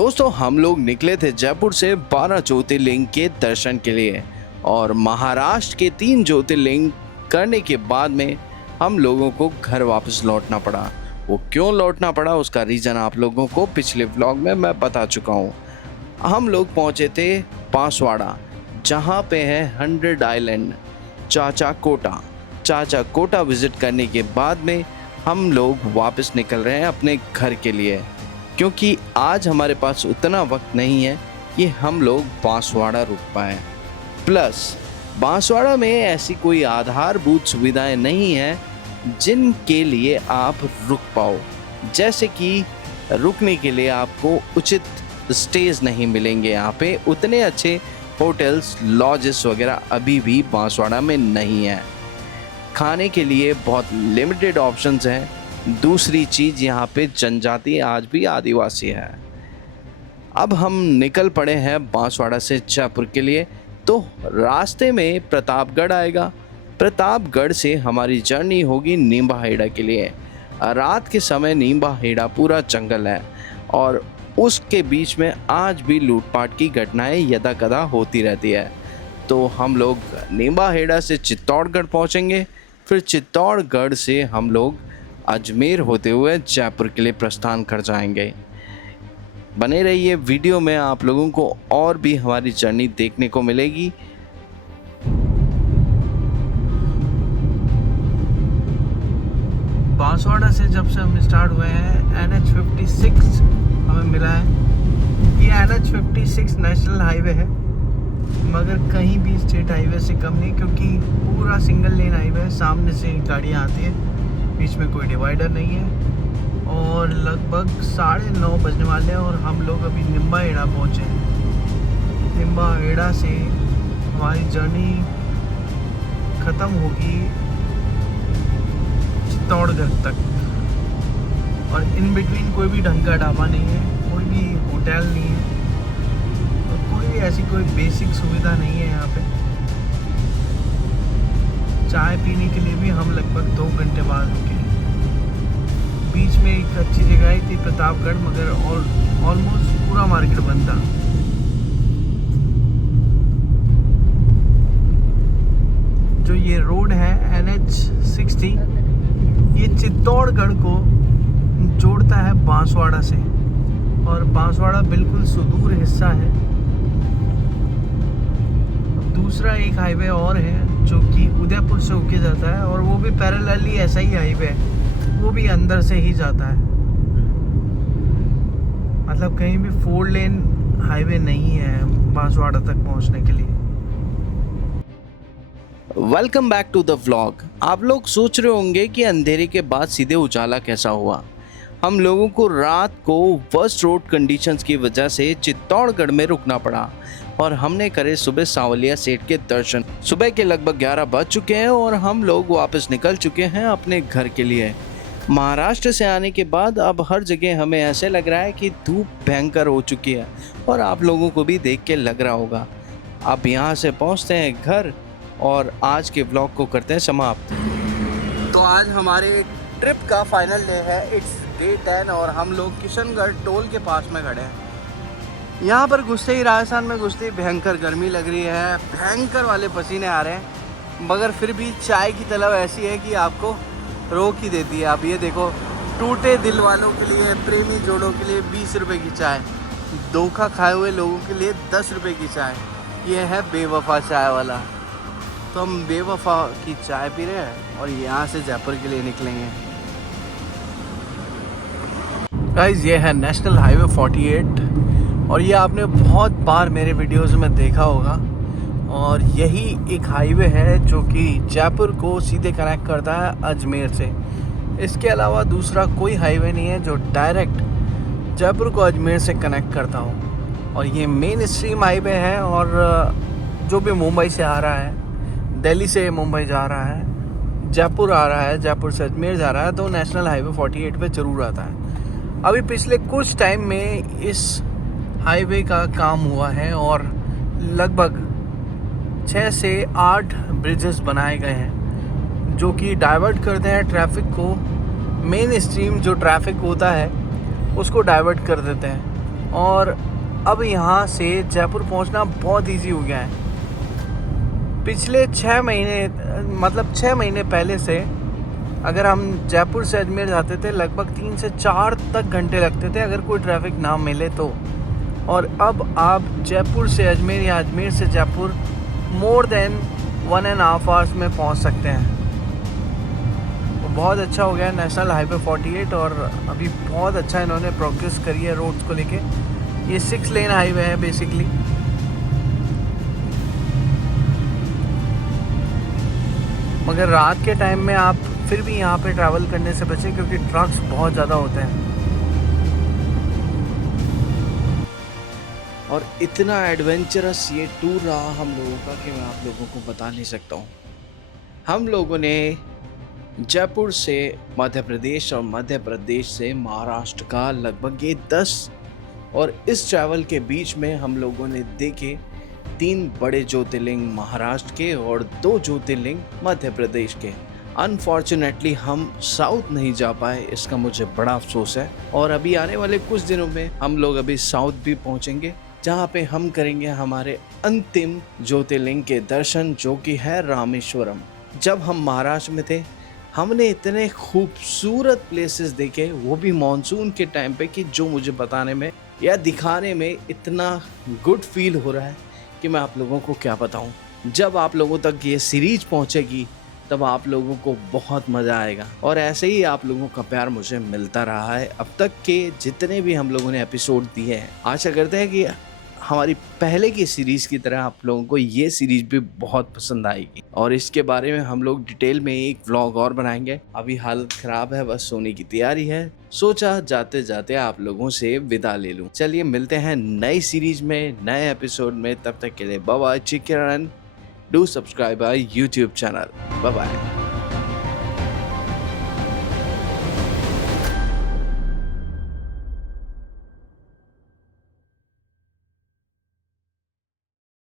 दोस्तों हम लोग निकले थे जयपुर से 12 ज्योतिर्लिंग के दर्शन के लिए और महाराष्ट्र के 3 ज्योतिर्लिंग करने के बाद में हम लोगों को घर वापस लौटना पड़ा। वो क्यों लौटना पड़ा उसका रीज़न आप लोगों को पिछले व्लॉग में मैं बता चुका हूँ। हम लोग पहुँचे थे बांसवाड़ा, जहाँ पे है 100 आइलैंड चाचा कोटा विज़िट करने के बाद में हम लोग वापस निकल रहे हैं अपने घर के लिए, क्योंकि आज हमारे पास उतना वक्त नहीं है कि हम लोग बांसवाड़ा रुक पाएँ। प्लस बांसवाड़ा में ऐसी कोई आधारभूत सुविधाएं नहीं हैं जिनके लिए आप रुक पाओ, जैसे कि रुकने के लिए आपको उचित स्टेज नहीं मिलेंगे। यहाँ पे उतने अच्छे होटल्स लॉजेस वगैरह अभी भी बांसवाड़ा में नहीं है। खाने के लिए बहुत लिमिटेड ऑप्शंस हैं। दूसरी चीज़ यहाँ पे जनजाति आज भी आदिवासी है। अब हम निकल पड़े हैं बांसवाड़ा से जयपुर के लिए, तो रास्ते में प्रतापगढ़ आएगा। प्रतापगढ़ से हमारी जर्नी होगी नींबाहेड़ा के लिए। रात के समय नींबाहेड़ा पूरा जंगल है और उसके बीच में आज भी लूटपाट की घटनाएं यदा कदा होती रहती है। तो हम लोग नींबाहेड़ा से चित्तौड़गढ़ पहुंचेंगे, फिर चित्तौड़गढ़ से हम लोग अजमेर होते हुए जयपुर के लिए प्रस्थान कर जाएंगे। बने रहिए वीडियो में, आप लोगों को और भी हमारी जर्नी देखने को मिलेगी। बांसवाड़ा से जब से हम स्टार्ट हुए हैं NH56 हमें मिला है। ये NH56 नेशनल हाईवे है, मगर कहीं भी स्टेट हाईवे से कम नहीं, क्योंकि पूरा सिंगल लेन हाईवे है। सामने से गाड़ियाँ आती है, बीच में कोई डिवाइडर नहीं है। और लगभग 9:30 बजने वाले हैं और हम लोग अभी नींबाहेड़ा पहुँचे हैं। नींबाहेड़ा से हमारी जर्नी ख़त्म होगी चित्तौड़गढ़ तक, और इन बिटवीन कोई भी ढंग का ढाबा नहीं है, कोई भी होटल नहीं है और कोई भी ऐसी कोई बेसिक सुविधा नहीं है यहाँ पे। चाय पीने के लिए भी हम लगभग 2 घंटे बाद रुके। बीच में एक अच्छी जगह थी प्रतापगढ़, मगर ऑलमोस्ट पूरा मार्केट बंद था। जो ये रोड है NH60, ये चित्तौड़गढ़ को जोड़ता है बांसवाड़ा से, और बांसवाड़ा बिल्कुल सुदूर हिस्सा है। दूसरा एक हाईवे और है जो कि उदयपुर से होके जाता है, और वो भी पैरेलली ऐसा ही हाईवे है, वो भी अंदर से ही जाता है। मतलब कहीं भी 4 लेन हाईवे नहीं है बांसवाड़ा तक पहुंचने के लिए। Welcome back to the vlog. आप लोग सोच रहे होंगे कि अंधेरे के बाद सीधे उजाला कैसा हुआ। हम लोगों को रात को वर्स्ट रोड कंडीशंस की वजह से चित्तौड़गढ़ में रुकना पड़ा और हमने करे सुबह सांवलिया सेठ के दर्शन। सुबह के लगभग 11 बज चुके हैं और हम लोग वापस निकल चुके हैं अपने घर के लिए। महाराष्ट्र से आने के बाद अब हर जगह हमें ऐसे लग रहा है कि धूप भयंकर हो चुकी है, और आप लोगों को भी देख के लग रहा होगा। अब यहाँ से पहुँचते हैं घर और आज के व्लॉग को करते हैं समाप्त। तो आज हमारे ट्रिप का फाइनल डे है, इट्स डे 10, और हम लोग किशनगढ़ टोल के पास में खड़े हैं। यहाँ पर घुसते ही, राजस्थान में घुसते ही भयंकर गर्मी लग रही है, भयंकर वाले पसीने आ रहे हैं, मगर फिर भी चाय की तलब ऐसी है कि आपको रोक ही देती है। आप ये देखो, टूटे दिल वालों के लिए, प्रेमी जोड़ों के लिए 20 रुपये की चाय, धोखा खाए हुए लोगों के लिए 10 रुपये की चाय। ये है बेवफा चाय वाला। तो हम बेवफा की चाय पी रहे हैं और यहाँ से जयपुर के लिए निकलेंगे। गाइस, ये है नेशनल हाईवे 48, और ये आपने बहुत बार मेरे वीडियोस में देखा होगा। और यही एक हाईवे है जो कि जयपुर को सीधे कनेक्ट करता है अजमेर से। इसके अलावा दूसरा कोई हाईवे नहीं है जो डायरेक्ट जयपुर को अजमेर से कनेक्ट करता हो। और ये मेन स्ट्रीम हाईवे है, और जो भी मुंबई से आ रहा है, दिल्ली से मुंबई जा रहा है, जयपुर आ रहा है, जयपुर से अजमेर जा रहा है, तो नेशनल हाईवे 48 पे ज़रूर आता है। अभी पिछले कुछ टाइम में इस हाईवे का काम हुआ है और लगभग 6 से 8 ब्रिजेस बनाए गए हैं, जो कि डाइवर्ट करते हैं ट्रैफिक को। मेन स्ट्रीम जो ट्रैफिक होता है उसको डाइवर्ट कर देते हैं। और अब यहाँ से जयपुर पहुँचना बहुत इजी हो गया है। पिछले 6 महीने मतलब 6 महीने पहले से अगर हम जयपुर से अजमेर जाते थे लगभग 3 से 4 तक घंटे लगते थे अगर कोई ट्रैफिक ना मिले तो। और अब आप जयपुर से अजमेर या अजमेर से जयपुर मोर देन 1.5 आवर्स में पहुंच सकते हैं। तो बहुत अच्छा हो गया है नेशनल हाईवे 48 और अभी बहुत अच्छा इन्होंने प्रोग्रेस करी है रोड्स को लेके। ये 6 लेन हाईवे है बेसिकली। मगर रात के टाइम में आप फिर भी यहाँ पे ट्रैवल करने से बचें क्योंकि ट्रक्स बहुत ज़्यादा होते हैं। और इतना एडवेंचरस ये टूर रहा हम लोगों का कि मैं आप लोगों को बता नहीं सकता हूँ। हम लोगों ने जयपुर से मध्य प्रदेश और मध्य प्रदेश से महाराष्ट्र का लगभग ये 10 और इस ट्रैवल के बीच में हम लोगों ने देखे 3 बड़े ज्योतिर्लिंग महाराष्ट्र के और 2 ज्योतिर्लिंग मध्य प्रदेश के। अनफॉर्चुनेटली हम साउथ नहीं जा पाए, इसका मुझे बड़ा अफसोस है। और अभी आने वाले कुछ दिनों में हम लोग अभी साउथ भी पहुंचेंगे जहां पे हम करेंगे हमारे अंतिम ज्योतिर्लिंग के दर्शन जो कि है रामेश्वरम। जब हम महाराष्ट्र में थे हमने इतने खूबसूरत प्लेसेस देखे, वो भी मॉनसून के टाइम पे, कि जो मुझे बताने में या दिखाने में इतना गुड फील हो रहा है कि मैं आप लोगों को क्या बताऊं। जब आप लोगों तक ये सीरीज पहुंचेगी तब आप लोगों को बहुत मज़ा आएगा। और ऐसे ही आप लोगों का प्यार मुझे मिलता रहा है अब तक के जितने भी हम लोगों ने एपिसोड दिए हैं। आशा करते हैं कि हमारी पहले की सीरीज़ की तरह आप लोगों को ये सीरीज भी बहुत पसंद आएगी। और इसके बारे में हम लोग डिटेल में एक व्लॉग और बनाएंगे। अभी हालत ख़राब है, बस सोने की तैयारी है। सोचा जाते जाते आप लोगों से विदा ले लूँ। चलिए मिलते हैं नई सीरीज में, नए एपिसोड में। तब तक के लिए bye bye, take care and do subscribe our YouTube channel. Bye bye.